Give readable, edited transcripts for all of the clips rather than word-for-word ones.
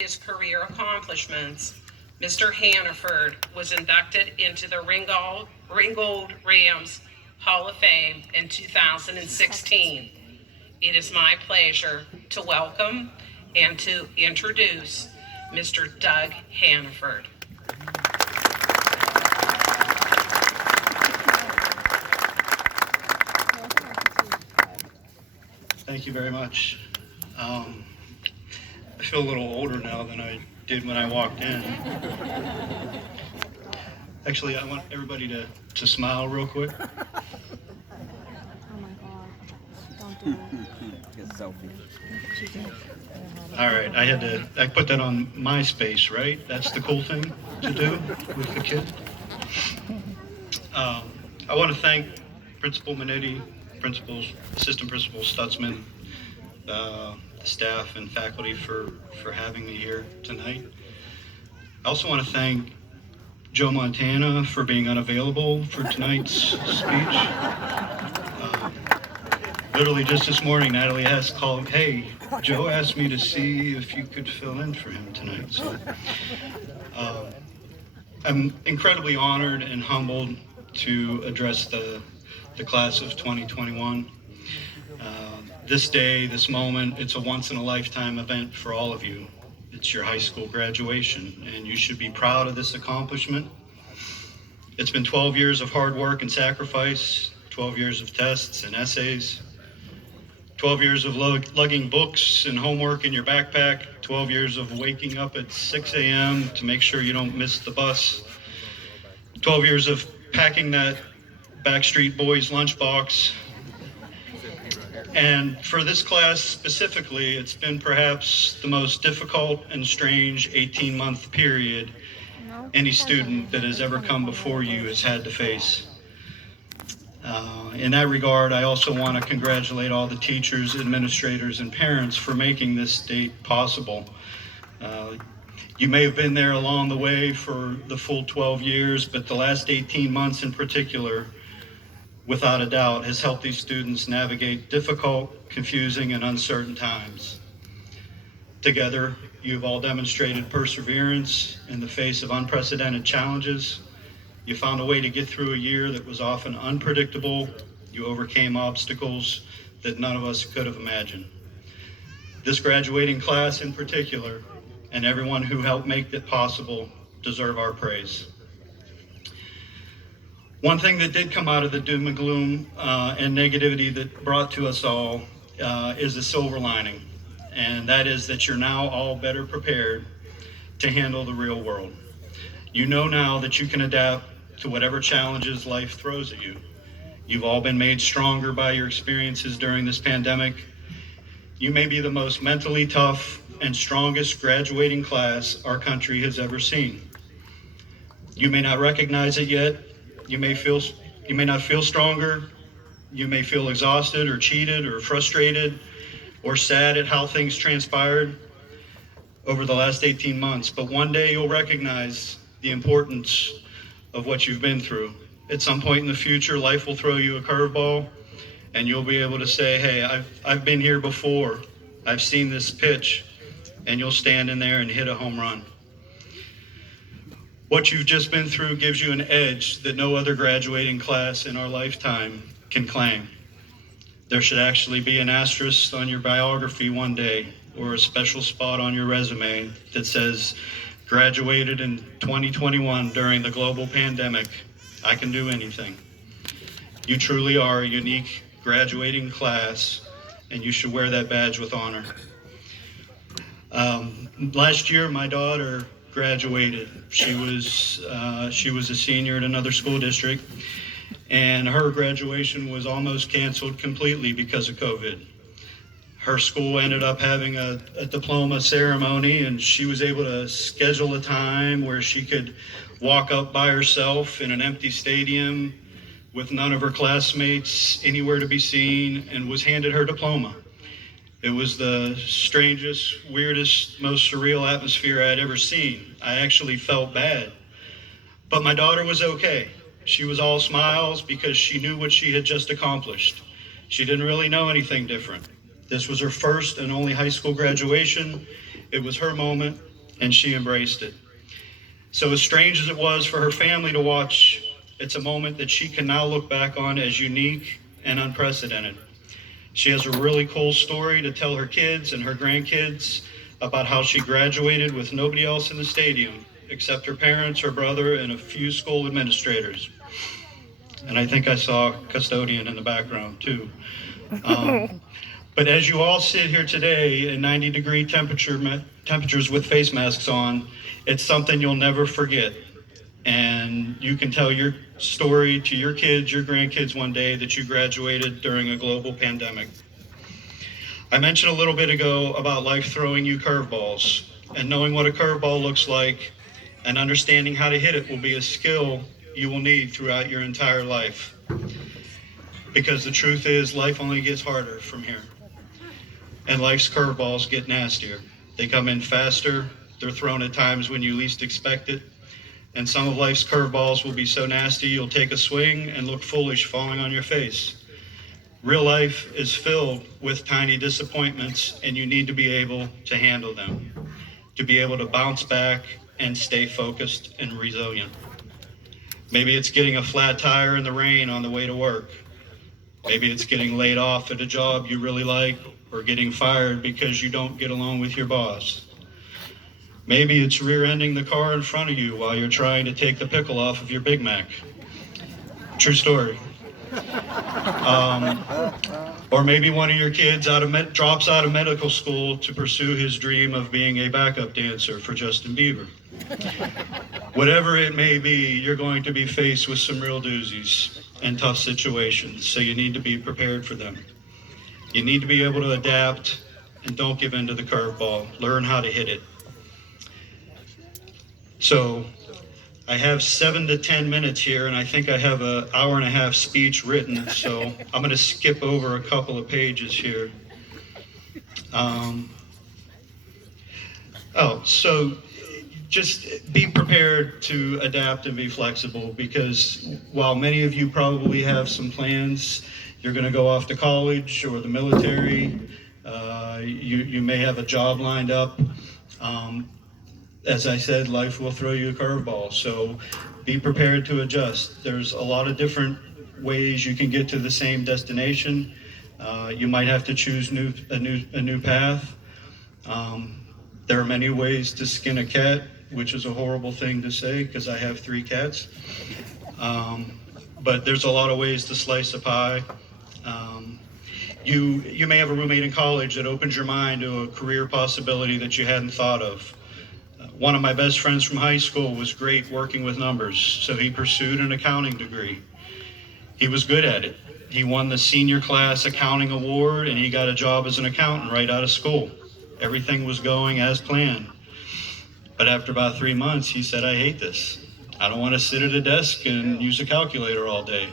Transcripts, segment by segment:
His career accomplishments, Mr. Hannaford was inducted into the Ringgold Rams Hall of Fame in 2016. It is my pleasure to welcome and to introduce Mr. Doug Hannaford. Thank you very much. I feel a little older now than I did when I walked in. Actually, I want everybody to smile real quick. Oh my God, don't do that. Get a selfie. All right, I put that on MySpace, right? That's the cool thing to do with the kid. I want to thank Principal Minetti, principals, assistant principal Stutzman, the staff and faculty for having me here tonight. I also want to thank Joe Montana for being unavailable for tonight's speech. Literally just this morning, Natalie has called, hey, Joe asked me to see if you could fill in for him tonight. So I'm incredibly honored and humbled to address the class of 2021. This day, this moment, it's a once-in-a-lifetime event for all of you. It's your high school graduation, and you should be proud of this accomplishment. It's been 12 years of hard work and sacrifice, 12 years of tests and essays, 12 years of lugging books and homework in your backpack, 12 years of waking up at 6 a.m. to make sure you don't miss the bus, 12 years of packing that Backstreet Boys lunchbox. And for this class specifically, it's been perhaps the most difficult and strange 18-month period any student that has ever come before you has had to face. In that regard, I also want to congratulate all the teachers, administrators, and parents for making this date possible. You may have been there along the way for the full 12 years, but the last 18 months in particular, without a doubt, has helped these students navigate difficult, confusing, and uncertain times. Together, you've all demonstrated perseverance in the face of unprecedented challenges. You found a way to get through a year that was often unpredictable. You overcame obstacles that none of us could have imagined. This graduating class in particular, and everyone who helped make it possible, deserve our praise. One thing that did come out of the doom and gloom and negativity that brought to us all is a silver lining, and that is that you're now all better prepared to handle the real world. You know now that you can adapt to whatever challenges life throws at you. You've all been made stronger by your experiences during this pandemic. You may be the most mentally tough and strongest graduating class our country has ever seen. You may not recognize it yet. You may not feel stronger. You may feel exhausted or cheated or frustrated or sad at how things transpired over the last 18 months. But one day you'll recognize the importance of what you've been through. At some point in the future, life will throw you a curveball and you'll be able to say, hey, I've been here before. I've seen this pitch, and you'll stand in there and hit a home run. What you've just been through gives you an edge that no other graduating class in our lifetime can claim. There should actually be an asterisk on your biography one day, or a special spot on your resume that says, graduated in 2021 during the global pandemic. I can do anything. You truly are a unique graduating class, and you should wear that badge with honor. Last year, my daughter graduated. She was a senior at another school district, and her graduation was almost canceled completely because of COVID. Her school ended up having a diploma ceremony, and she was able to schedule a time where she could walk up by herself in an empty stadium with none of her classmates anywhere to be seen, and was handed her diploma. It was the strangest, weirdest, most surreal atmosphere I'd ever seen. I actually felt bad. But my daughter was okay. She was all smiles because she knew what she had just accomplished. She didn't really know anything different. This was her first and only high school graduation. It was her moment, and she embraced it. So as strange as it was for her family to watch, it's a moment that she can now look back on as unique and unprecedented. She has a really cool story to tell her kids and her grandkids about how she graduated with nobody else in the stadium except her parents, her brother, and a few school administrators. And I think I saw a custodian in the background too. But as you all sit here today in 90-degree temperatures with face masks on, it's something you'll never forget. And you can tell your story to your kids, your grandkids one day that you graduated during a global pandemic. I mentioned a little bit ago about life throwing you curveballs, and knowing what a curveball looks like and understanding how to hit it will be a skill you will need throughout your entire life. Because the truth is, life only gets harder from here. And life's curveballs get nastier. They come in faster, they're thrown at times when you least expect it, and some of life's curveballs will be so nasty you'll take a swing and look foolish falling on your face. Real life is filled with tiny disappointments, and you need to be able to handle them, to be able to bounce back and stay focused and resilient. Maybe it's getting a flat tire in the rain on the way to work. Maybe it's getting laid off at a job you really like, or getting fired because you don't get along with your boss. Maybe it's rear-ending the car in front of you while you're trying to take the pickle off of your Big Mac. True story. Or maybe one of your kids drops out of medical school to pursue his dream of being a backup dancer for Justin Bieber. Whatever it may be, you're going to be faced with some real doozies and tough situations, so you need to be prepared for them. You need to be able to adapt and don't give in to the curveball. Learn how to hit it. So I have 7 to 10 minutes here, and I think I have an hour and a half speech written, so I'm going to skip over a couple of pages here. So just be prepared to adapt and be flexible, because while many of you probably have some plans, you're going to go off to college or the military, you may have a job lined up. As I said, life will throw you a curveball, so be prepared to adjust. There's a lot of different ways you can get to the same destination. You might have to choose a new path. There are many ways to skin a cat, which is a horrible thing to say because I have 3 cats. But there's a lot of ways to slice a pie. You may have a roommate in college that opens your mind to a career possibility that you hadn't thought of. One of my best friends from high school was great working with numbers, so he pursued an accounting degree. He was good at it. He won the senior class accounting award, and he got a job as an accountant right out of school. Everything was going as planned. But after about 3 months, he said, "I hate this. I don't want to sit at a desk and use a calculator all day."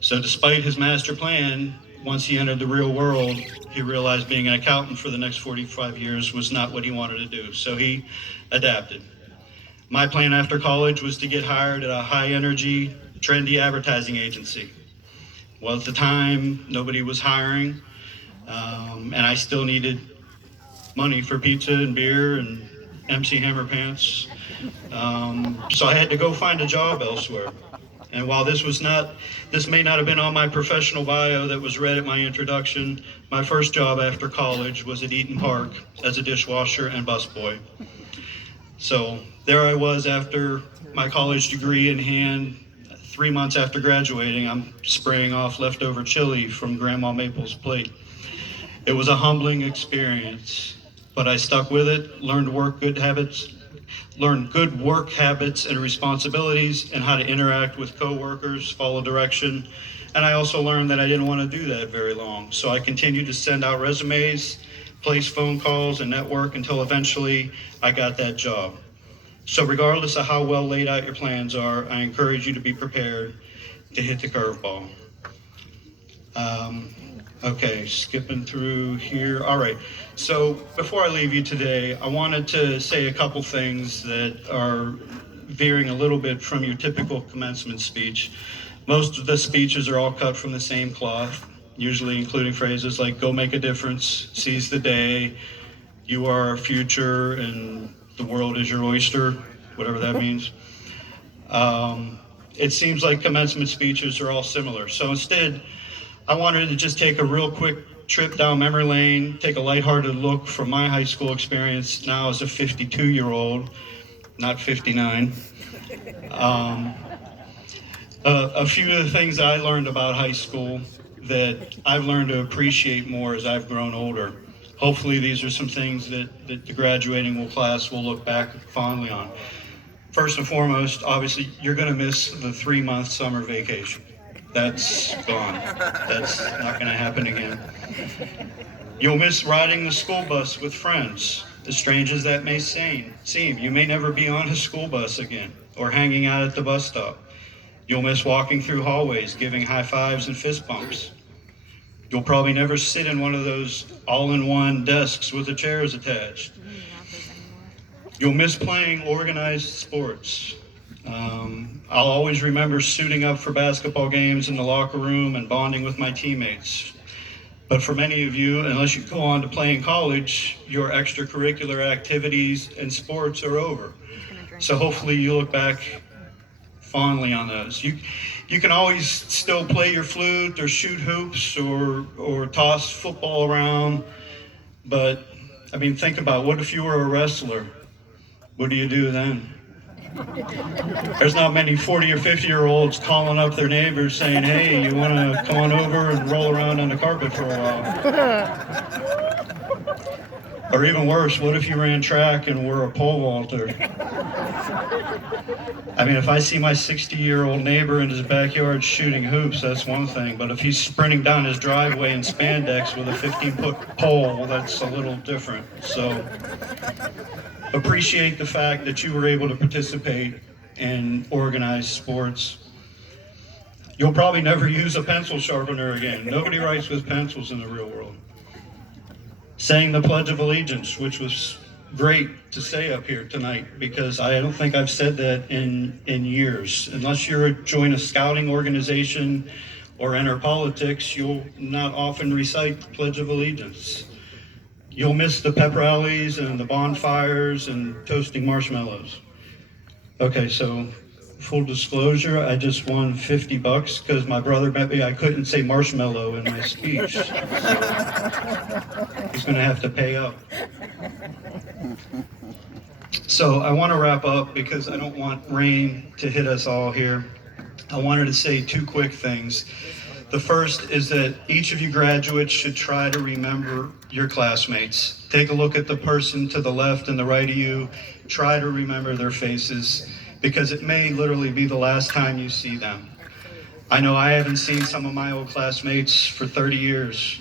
So despite his master plan, once he entered the real world, he realized being an accountant for the next 45 years was not what he wanted to do. So he adapted. My plan after college was to get hired at a high-energy, trendy advertising agency. Well, at the time, nobody was hiring, and I still needed money for pizza and beer and MC Hammer pants. So I had to go find a job elsewhere. And while this may not have been on my professional bio that was read at my introduction, my first job after college was at Eaton Park as a dishwasher and busboy. So there I was after my college degree in hand. 3 months after graduating, I'm spraying off leftover chili from Grandma Maple's plate. It was a humbling experience, but I stuck with it, learned good work habits and responsibilities, and how to interact with coworkers, follow direction. And I also learned that I didn't want to do that very long. So I continued to send out resumes, place phone calls, and network until eventually I got that job. So regardless of how well laid out your plans are, I encourage you to be prepared to hit the curveball. Okay, skipping through here. All right, so before I leave you today, I wanted to say a couple things that are veering a little bit from your typical commencement speech. Most of the speeches are all cut from the same cloth, usually including phrases like "go make a difference," "seize the day," "you are our future," and the world is your oyster, whatever that means. It seems like commencement speeches are all similar. So instead, I wanted to just take a real quick trip down memory lane, take a lighthearted look from my high school experience now as a 52-year-old, not 59. A few of the things I learned about high school that I've learned to appreciate more as I've grown older. Hopefully these are some things that the graduating class will look back fondly on. First and foremost, obviously, you're going to miss the 3-month summer vacation. That's gone. That's not going to happen again. You'll miss riding the school bus with friends, as strange as that may seem. You may never be on a school bus again or hanging out at the bus stop. You'll miss walking through hallways, giving high fives and fist bumps. You'll probably never sit in one of those all-in-one desks with the chairs attached. You'll miss playing organized sports. I'll always remember suiting up for basketball games in the locker room and bonding with my teammates. But for many of you, unless you go on to play in college, your extracurricular activities and sports are over. So hopefully you look back fondly on those. You can always still play your flute or shoot hoops or toss football around, but I mean, think about what if you were a wrestler? What do you do then? There's not many 40 or 50-year-olds calling up their neighbors saying, hey, you want to come on over and roll around on the carpet for a while? Or even worse, what if you ran track and were a pole vaulter? I mean, if I see my 60-year-old neighbor in his backyard shooting hoops, that's one thing. But if he's sprinting down his driveway in spandex with a 15-foot pole, that's a little different. So appreciate the fact that you were able to participate in organized sports. You'll probably never use a pencil sharpener again. Nobody writes with pencils in the real world. Saying the Pledge of Allegiance, which was great to say up here tonight, because I don't think I've said that in years. Unless join a scouting organization or enter politics, you'll not often recite the Pledge of Allegiance. You'll miss the pep rallies and the bonfires and toasting marshmallows. Okay, so full disclosure, I just won $50 because my brother bet me I couldn't say marshmallow in my speech. So he's going to have to pay up. So I want to wrap up because I don't want rain to hit us all here. I wanted to say 2 quick things. The first is that each of you graduates should try to remember your classmates. Take a look at the person to the left and the right of you. Try to remember their faces, because it may literally be the last time you see them. I know I haven't seen some of my old classmates for 30 years.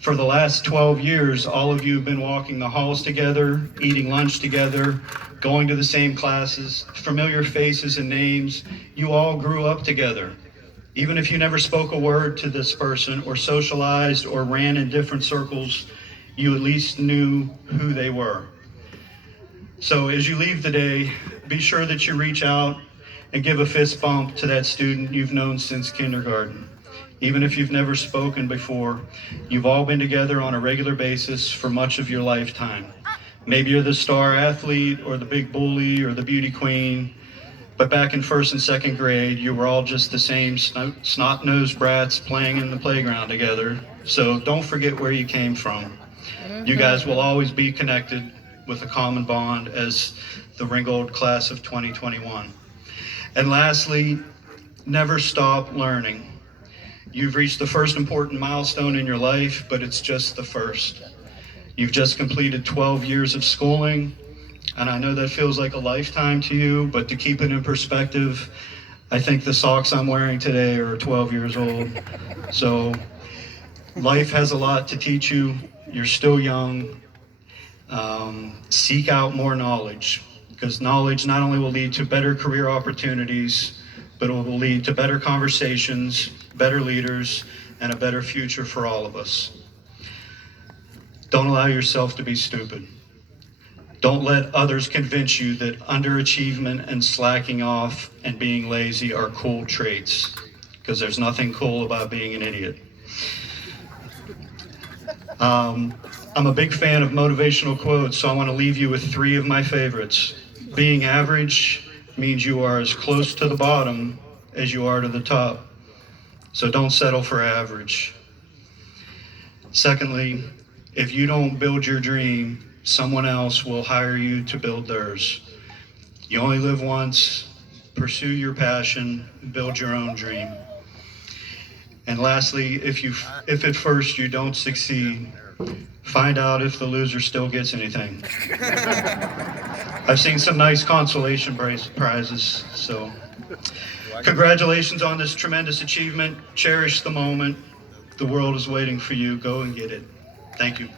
For the last 12 years, all of you have been walking the halls together, eating lunch together, going to the same classes, familiar faces and names. You all grew up together. Even if you never spoke a word to this person or socialized or ran in different circles, you at least knew who they were. So as you leave the day, be sure that you reach out and give a fist bump to that student you've known since kindergarten. Even if you've never spoken before, you've all been together on a regular basis for much of your lifetime. Maybe you're the star athlete or the big bully or the beauty queen, but back in 1st and 2nd grade, you were all just the same snot-nosed brats playing in the playground together. So don't forget where you came from. You guys will always be connected with a common bond as the Ringgold class of 2021. And lastly, never stop learning. You've reached the first important milestone in your life, but it's just the first. You've just completed 12 years of schooling, and I know that feels like a lifetime to you, but to keep it in perspective, I think the socks I'm wearing today are 12 years old. So life has a lot to teach you. You're still young. Seek out more knowledge, because knowledge not only will lead to better career opportunities, but it will lead to better conversations, better leaders, and a better future for all of us. Don't allow yourself to be stupid. Don't let others convince you that underachievement and slacking off and being lazy are cool traits, because there's nothing cool about being an idiot. I'm a big fan of motivational quotes, so I want to leave you with 3 of my favorites. Being average means you are as close to the bottom as you are to the top. So don't settle for average. Secondly, if you don't build your dream, someone else will hire you to build theirs. You only live once. Pursue your passion, build your own dream. And lastly, if at first you don't succeed, find out if the loser still gets anything. I've seen some nice consolation prizes, so congratulations on this tremendous achievement. Cherish the moment. The world is waiting for you. Go and get it. Thank you.